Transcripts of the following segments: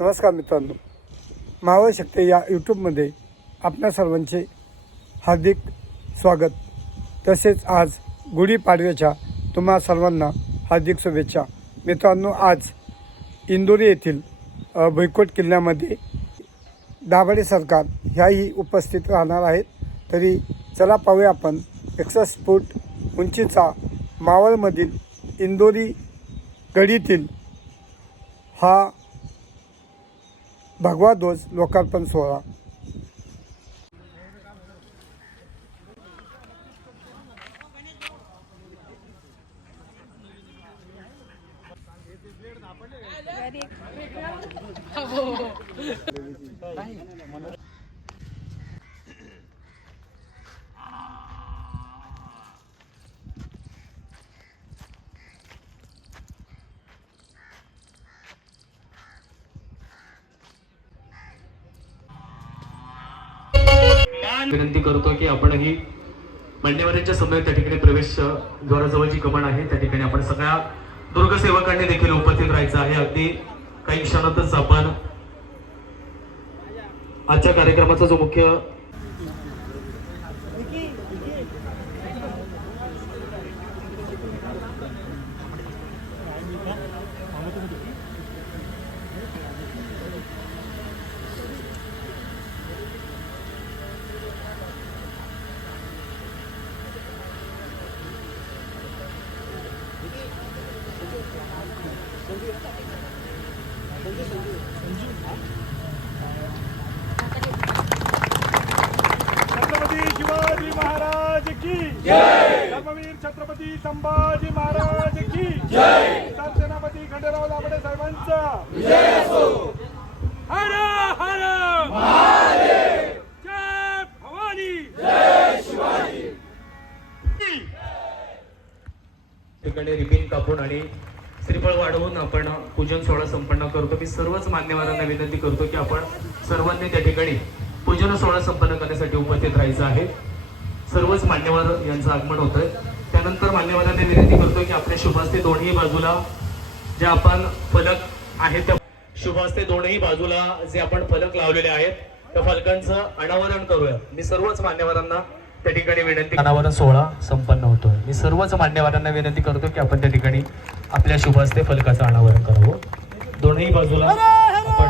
नमस्कार मित्रांनो. मावळ शक्ती या यूट्यूबमध्ये आपल्या सर्वांचे हार्दिक स्वागत. तसेच आज गुढीपाडव्याच्या तुम्हा सर्वांना हार्दिक शुभेच्छा. मित्रांनो आज इंदोरी येथील भुईकोट किल्ल्यामध्ये दाभाडे सरकार ह्याही उपस्थित राहणार आहेत. तरी चला पाहूया आपण एकसष्ट फूट उंचीचा मावळमधील इंदोरी गडीतील हा भगवा ध्वज लोकार्पण सोहळा. विनंती करतो की आपणही मान्यवरांच्या समोर त्या ठिकाणी प्रवेश द्वाराजवळची कमान आहे. त्या ठिकाणी आपण सगळ्या दुर्गसेवकांनी देखील उपस्थित राहायचं आहे. अगदी काही क्षणातच आपण आजच्या कार्यक्रमाचा जो मुख्य छत्रपती शिवाजी महाराज की। जय। धर्मवीर छत्रपती संभाजी महाराज की। जय। सरसेनापती खंडेराव दाभडे साहेबांचा। विजय असो हर हर। महादेव। जय भवानी। ठिकाणी रिबीन कापून आणि श्रीफळ वाढवून आपण पूजन सोहळा संपन्न करतो. मी सर्वच मान्यवरांना विनंती करतो की आपण सर्वांनी त्या ठिकाणी पूजन सोहळा संपन्न करण्यासाठी उपस्थित राहायचं आहे. सर्वच मान्यवर यांचं आगमन होतंय. त्यानंतर मान्यवरांना विनंती करतो की आपल्या शुभास्ते दोन्ही बाजूला जे आपण फलक आहेत त्या शुभास्ते दोन्ही बाजूला जे आपण फलक लावलेले आहेत त्या फलकांचं अनावरण करूया. मी सर्वच मान्यवरांना त्या ठिकाणी विनंती अनावरण सोहळा संपन्न होतोय. मी सर्वच मान्यवरांना विनंती करतो की आपण त्या ठिकाणी आपल्या शुभास्ते फलकाचं अनावरण करावं. दोन्ही बाजूला आपण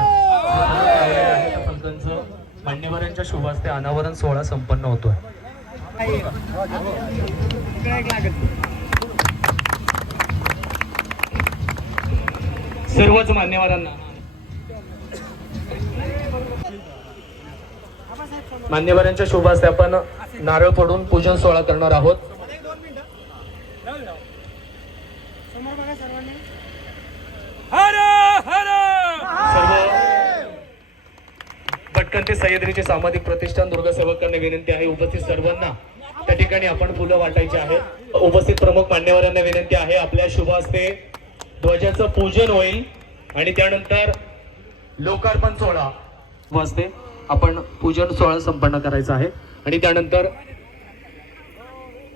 फलकांचं मान्यवरांच्या शुभास्ते अनावरण सोहळा संपन्न होतोय. सर्वच मान्यवरांना. मान्यवरांच्या शुभास आपण नारळ फोडून पूजन सोहळा करणार आहोत हर हर सर्व भटकंती सह्याद्रीचे सामाजिक प्रतिष्ठान दुर्गा सेवकांना विनंती आहे. उपस्थित सर्वांना त्या ठिकाणी आपण फुलं वाटायची आहेत. उपस्थित प्रमुख मान्यवरांना विनंती आहे. आपल्या शुभ हस्ते ध्वजाचं पूजन होईल आणि त्यानंतर लोकार्पण सोहळा वाजते. आपण पूजन सोहळा संपन्न करायचा आहे. आणि त्यानंतर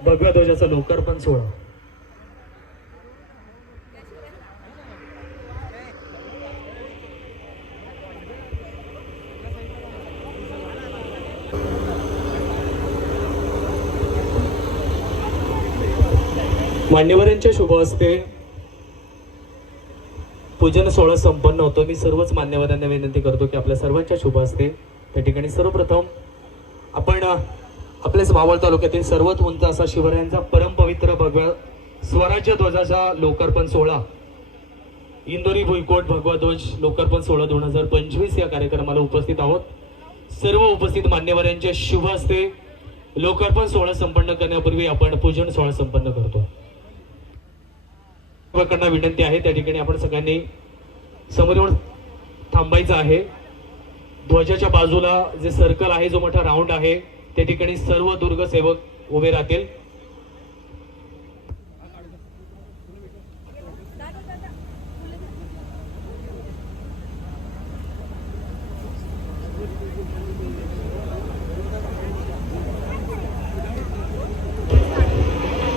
भगव्या ध्वजाचं लोकार्पण सोहळा. मान्यवरांच्या शुभ हस्ते पूजन सोहळा संपन्न होतो. मी सर्वच मान्यवरांना विनंती करतो की आपल्या सर्वांच्या शुभ हस्ते त्या ठिकाणी सर्वप्रथम आपण आपल्याच मावळ तालुक्यातील सर्वात उंच असा शिवरायांचा परमपवित्र भगवा स्वराज्य ध्वजाचा लोकार्पण सोहळा इंदोरी भुईकोट भगवा ध्वज लोकार्पण सोहळा दोन हजार पंचवीस या कार्यक्रमाला उपस्थित आहोत. सर्व उपस्थित मान्यवरांच्या शुभ हस्ते लोकार्पण सोहळा संपन्न करण्यापूर्वी आपण पूजन सोहळा संपन्न करतो. सेवकांना विनंती आहे. त्या ठिकाणी आपण सगळ्यांनी समोर येऊन थांबायचं आहे. ध्वजाच्या बाजूला जे सर्कल आहे जो मोठा राऊंड आहे त्या ठिकाणी सर्व दुर्ग सेवक उभे राहतील.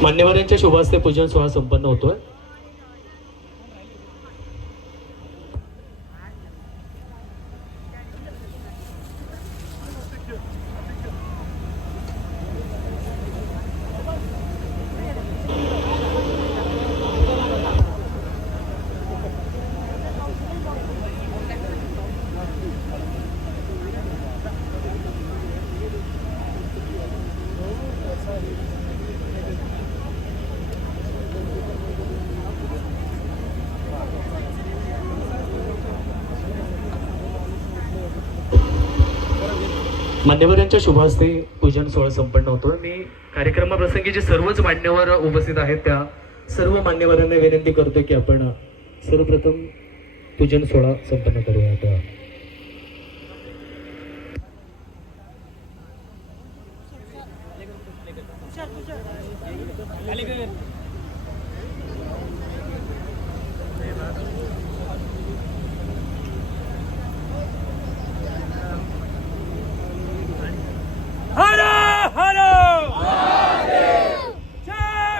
मान्यवरांच्या शुभ हस्ते पूजन सोहळा संपन्न होतोय. मान्यवरांच्या शुभ हस्ते पूजन सोहळा संपन्न होतो. मी कार्यक्रमाप्रसंगी जे सर्वच मान्यवर उपस्थित आहेत त्या सर्व मान्यवरांना विनंती करतो की आपण सर्वप्रथम पूजन सोहळा संपन्न करूया आता. हर हर जय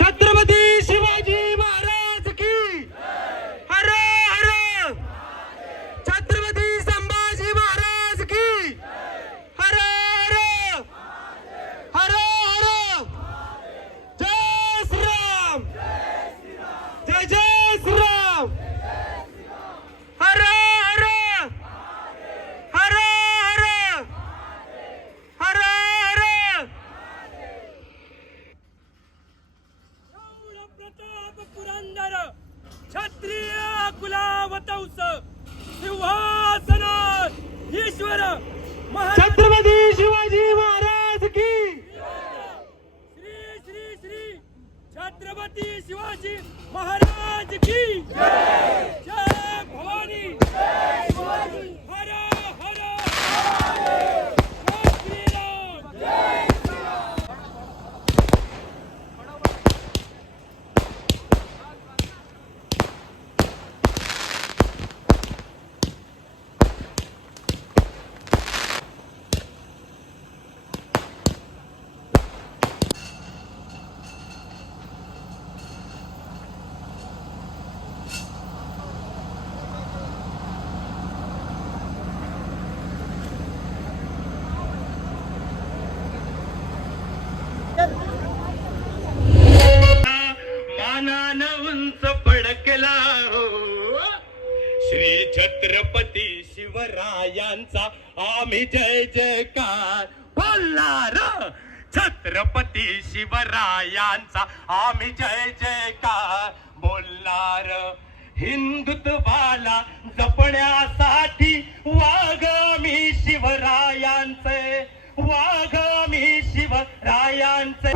छत्रपती शिवाजी महाराज की हर हर छत्रपती संभाजी महाराज की हर हर हर हर जय श्रीराम जय जय श्रीराम हर हर हर हर हर हर प्रताप पुरंदर क्षत्रिय कुलावतंस सिंहासन ईश्वर छत्रपती शिवाजी महाराज की श्री श्री श्री छत्रपती शिवाजी महाराज की जय. भवानी. हर श्री छत्रपती शिवरायांचा आम्ही जय जयकार. बोलणार छत्रपती शिवरायांचा आम्ही जय जयकार. बोलणार हिंदुत्वाला जपण्यासाठी वाघ मी शिवरायांचे वाघ मी शिवरायांचे.